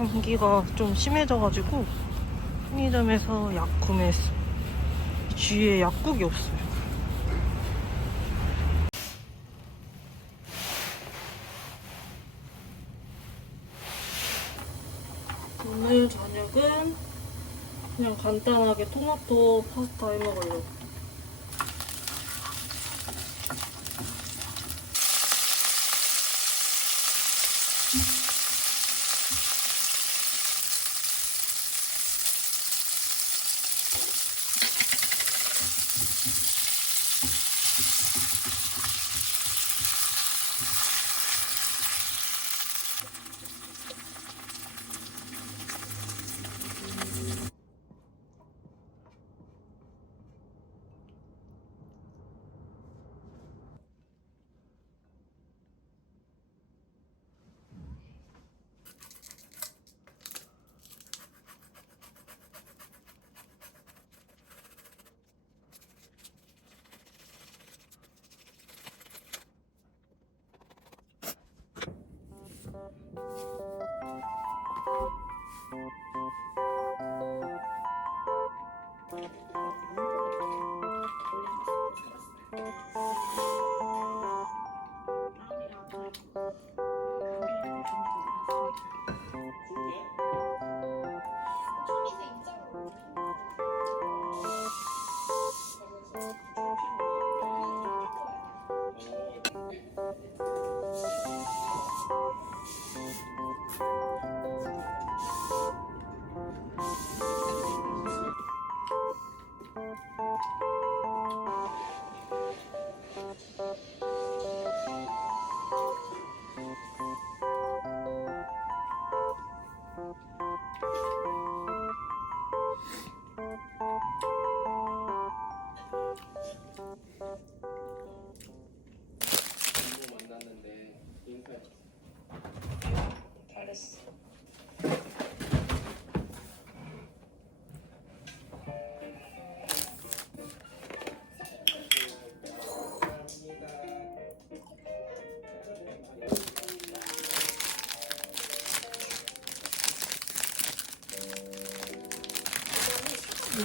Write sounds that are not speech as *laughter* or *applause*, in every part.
감기가 좀 심해져가지고 편의점에서 약 구매했어요. 주위에 약국이 없어요. 오늘 저녁은 그냥 간단하게 토마토 파스타 해 먹으려고.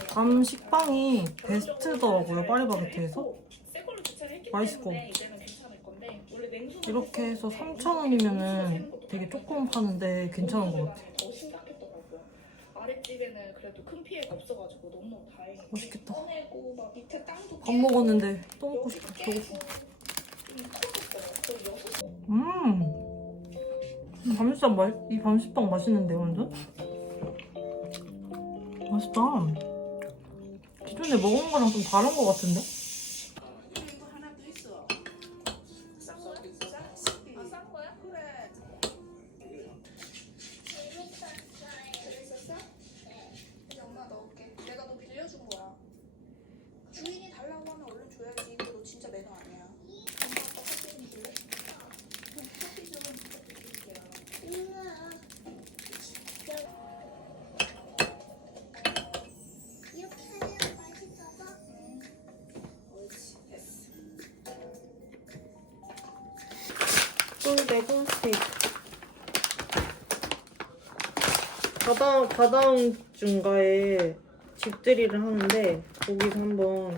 밤 식빵이 베스트더라고요. 파리바게트에서. 맛있을 것 같아. 이렇게 해서 3,000원이면은 되게 조금 파는데 괜찮은 것 같아. 더 심각했더라고요. 아랫집에는 그래도 큰 피해가 없어가지고 너무너무 다행이고 맛있겠다. 꺼내고 막 밑에 땅도 밥 먹었는데 또 먹고 싶어 개. 음! 밤식빵 맛, 이 밤식빵 맛있는데 완전? 맛있다 기존에 먹은 거랑 좀 다른 거 같은데? 꿀대고 스테이크. 바다, 바다음 중가에 집들이를 하는데 거기서 한번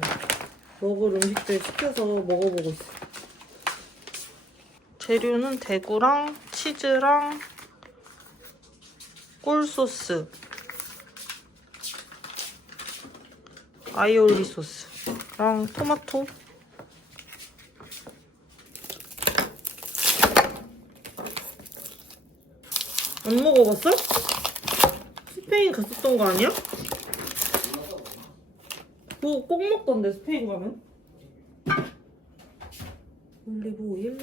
먹을 음식들 시켜서 먹어보고 있어 재료는 대구랑 치즈랑 꿀소스 아이올리 소스랑 토마토 안 먹어봤어? 스페인 갔었던 거 아니야? 그거 꼭 먹던데 스페인 가면 올리브 오일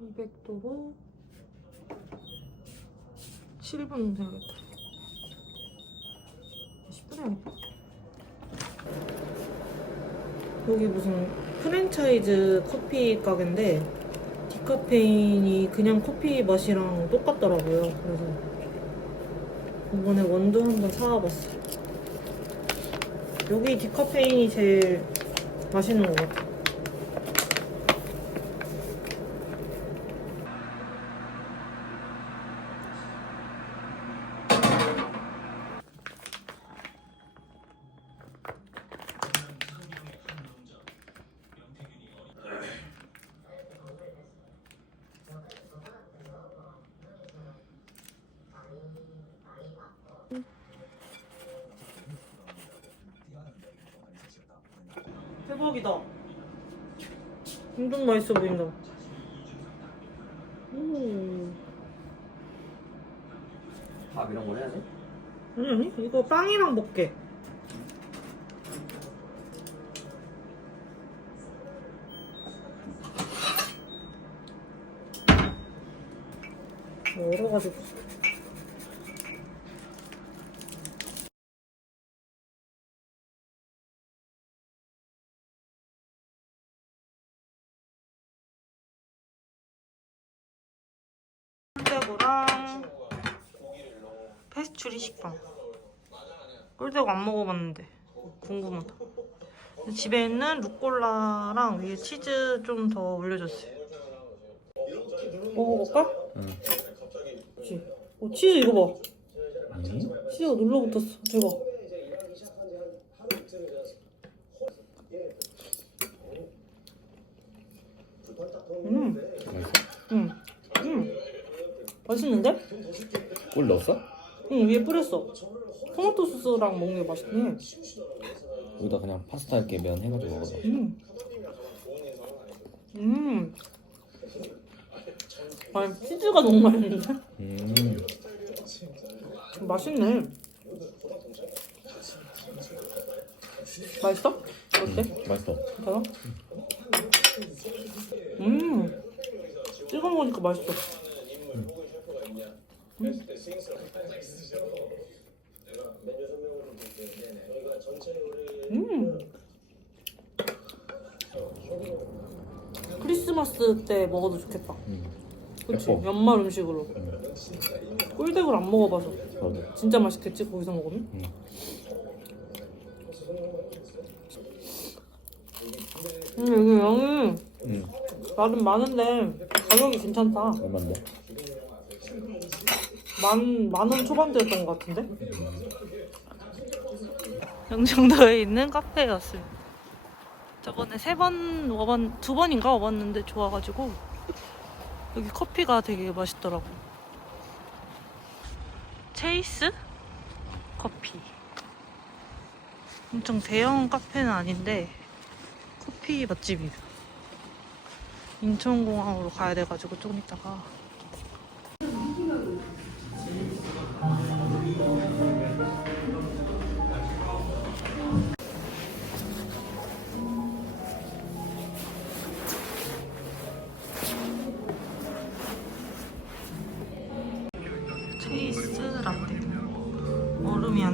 (200도로) 7분 돼야겠다 10분 해야겠다 여기 무슨 프랜차이즈 커피 가게인데 디카페인이 그냥 커피 맛이랑 똑같더라고요. 그래서 이번에 원두 한번 사와봤어요. 여기 디카페인이 제일 맛있는 것 같아. 대박이다. 완전 맛있어 보인다. 오. 밥 이런 걸 해야 돼? 아니 아니 이거 빵이랑 먹게. 여러 가지. 꿀대구랑 페스츄리 식빵. 꿀대구 안 먹어봤는데 궁금하다. 집에 있는 루꼴라랑 위에 치즈 좀 더 올려줬어요. 먹어볼까? 응. 그치. 어, 치즈 이거 봐. 아니? 치즈가 눌러붙었어. 대박. 음, 맛있어? 음, 음. 맛있는데? 꿀 넣었어? 응, 위에 뿌렸어. 토마토 소스랑 먹는 게 맛있네. 여기다 그냥 파스타 이렇게 면 해가지고 먹어봐 음. 음. 아니, 치즈가 너무 맛있는데? 음 맛있네. 맛있어? 어때? 맛있어 괜찮아? 음. 찍어 먹으니까 맛있어. 음. 크리스마스 때 먹어도 좋겠다. 음. 그치? 예뻐. 연말 음식으로. 꿀대구를 안 먹어봐서. 맞아 진짜 맛있겠지? 거기서 먹으면? 음. 음, 여기 양이 음. 나름 많은데 가격이 괜찮다. 얼만데? 만, 만 원 초반대였던 것 같은데? 영종도에 있는 카페였어요. 저번에 세 번, 와봤, 두 번인가 와봤는데 좋아가지고 여기 커피가 되게 맛있더라고. 체이스 커피. 엄청 대형 카페는 아닌데 커피 맛집이에요. 인천공항으로 가야 돼가지고 조금 있다가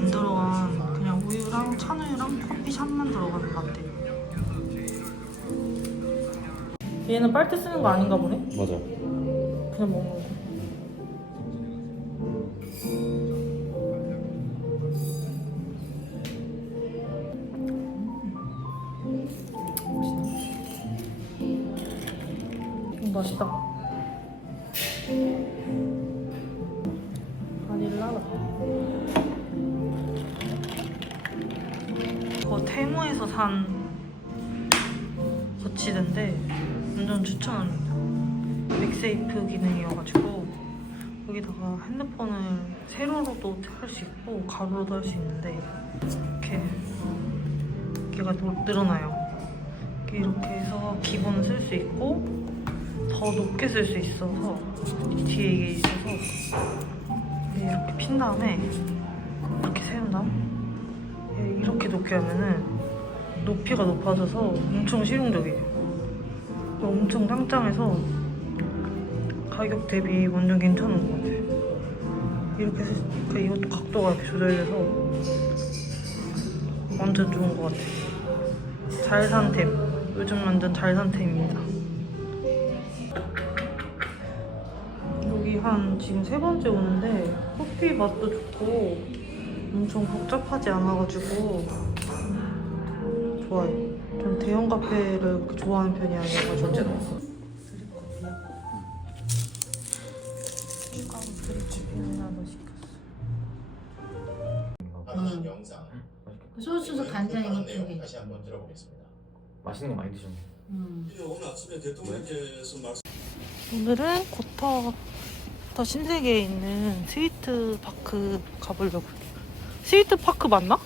안 들어간 그냥 우유랑 찬우유랑 커피향만 들어가는 라떼 얘는 빨대 쓰는 거 아닌가 보네? 맞아. 그냥 먹는 거 이거 테무에서 산 거치대인데 완전 추천합니다. 맥세이프 기능이어가지고 여기다가 핸드폰을 세로로도 할 수 있고 가로로도 할 수 있는데 이렇게 노- 늘어나요. 이렇게 해서 기본을 쓸수 있고 더 높게 쓸 수 있어서 뒤에 이게 있어서 이렇게 핀 다음에 이렇게 세운 다음 이렇게 하면은 높이가 높아져서 엄청 실용적이에요 엄청 짱짱해서 가격 대비 완전 괜찮은 것 같아요. 이렇게 해서 그러니까 이것도 각도가 이렇게 조절돼서 완전 좋은 것 같아요. 잘 산 템. 요즘 완전 잘 산 템입니다. 여기 한 지금 세 번째 오는데 커피 맛도 좋고 엄청 복잡하지 않아가지고 좋아해. 좀 대형 카페를 그렇게 좋아하는 편이 아니어가지고. 천재 나왔어. 추가 드립치킨 하나 더 시켰어. 하나는 영상 소스도 간장 이거 하는 두 개. 다시 한번 들어보겠습니다. 맛있는 거 많이 드셨네. 음. 오늘 아침에 대통령께서 말씀 오늘은 고터 더 신세계에 있는 스위트 파크 가보려고. 스위트 파크 맞나?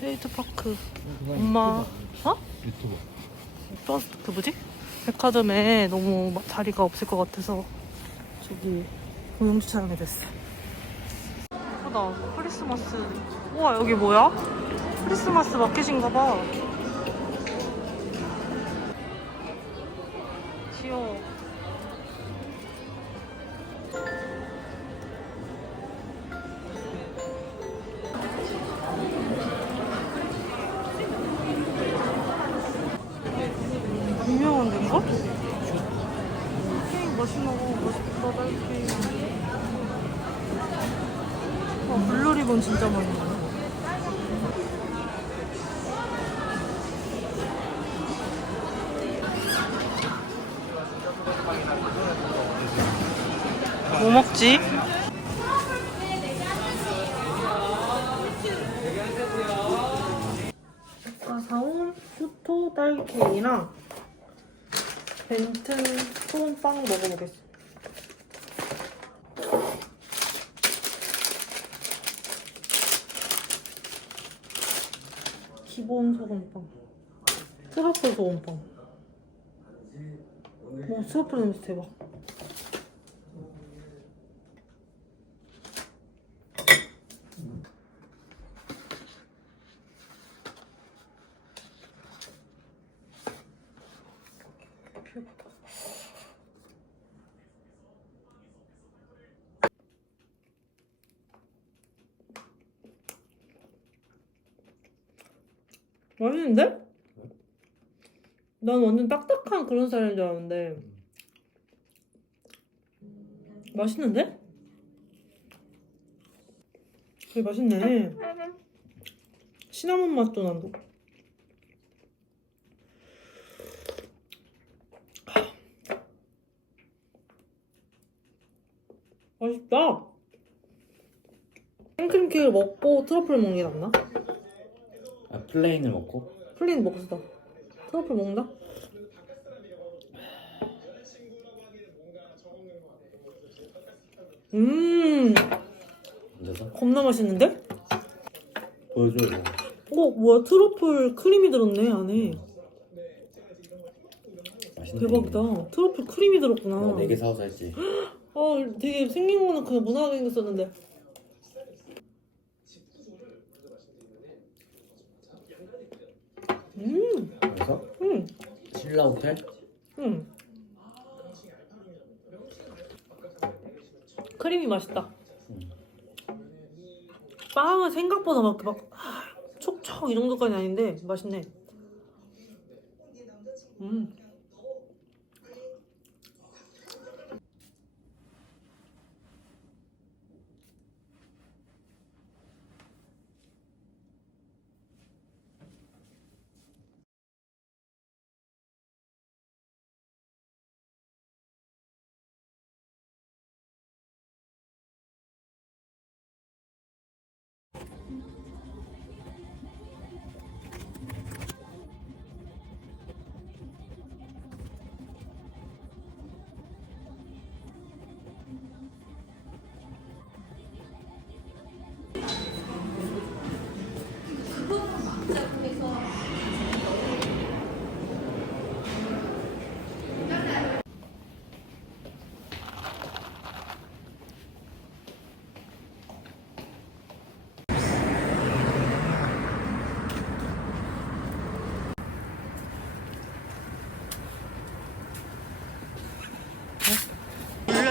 스위트 파크. 엄마, 어? 유튜브. 또그 뭐지? 백화점에 너무 막 자리가 없을 것 같아서 저기 공영 주차장에 됐어. 예쁘다. 크리스마스. 우와 여기 뭐야? 크리스마스 마켓인가 봐. 아, 블루리본 진짜 많이 먹네. 뭐 먹지? 아까 사온 후토 딸기케이랑 벤튼 소금빵 먹어보겠습니다. 기본 소금빵. 트러플 소금빵. 와, 트러플 냄새 대박. 맛있는데? 난 완전 딱딱한 그런 스타일인 줄 알았는데 맛있는데? 되게 맛있네 시나몬 맛도 난다 맛있다 생크림 케이크를 먹고 트러플 먹는 게 낫나? 아 플레인을 먹고 플레인 먹었어. 트러플 먹는다? 음, 앉아서 겁나 맛있는데? 보여줘 이거. 어, 뭐야, 트러플 크림이 들었네, 안에. 맛있네. 대박이다. 트러플 크림이 들었구나. 네개 사와서 했지. 아, 되게 생긴 거는 그냥 무난하게 생겼었는데. 음, 그래서 음, 신라 호텔 음. 크림이 맛있다. 음. 빵은 생각보다 막, 막 아, 촉촉 이 정도까지 아닌데 맛있네. 음.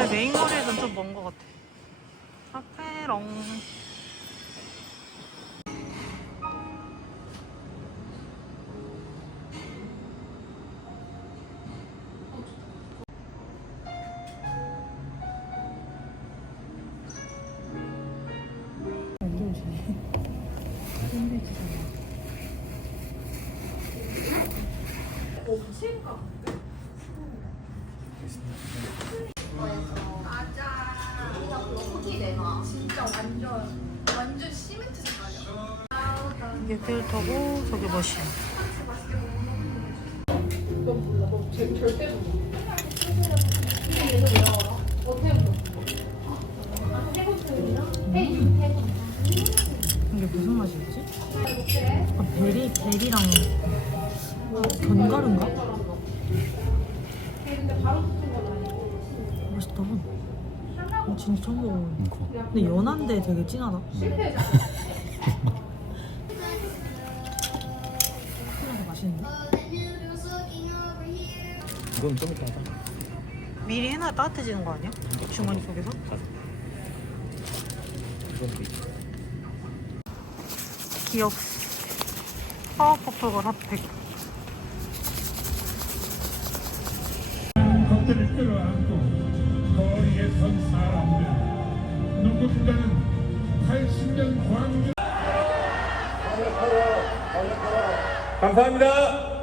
메인 거리에선 좀 먼 것 같아. 카페롱. 완전 지네. 샌드 이게 필터고 저기 머신. 이게 무슨 맛이었지? 아, 베리 베리랑 견과류인가? 맛있다. 어, 진짜 처음 먹어보는. 근데 연한데 되게 진하다. *laughs* 이건 좀 이따 하자. 미리 해놔야 따뜻해지는 거 아니야? 주머니 속에서? 이건 또 있어. 기억. 파워퍼플걸 핫팩. 것들을 끌어안고 거리에 선 사람들 누군가는 80년 광주 감사합니다.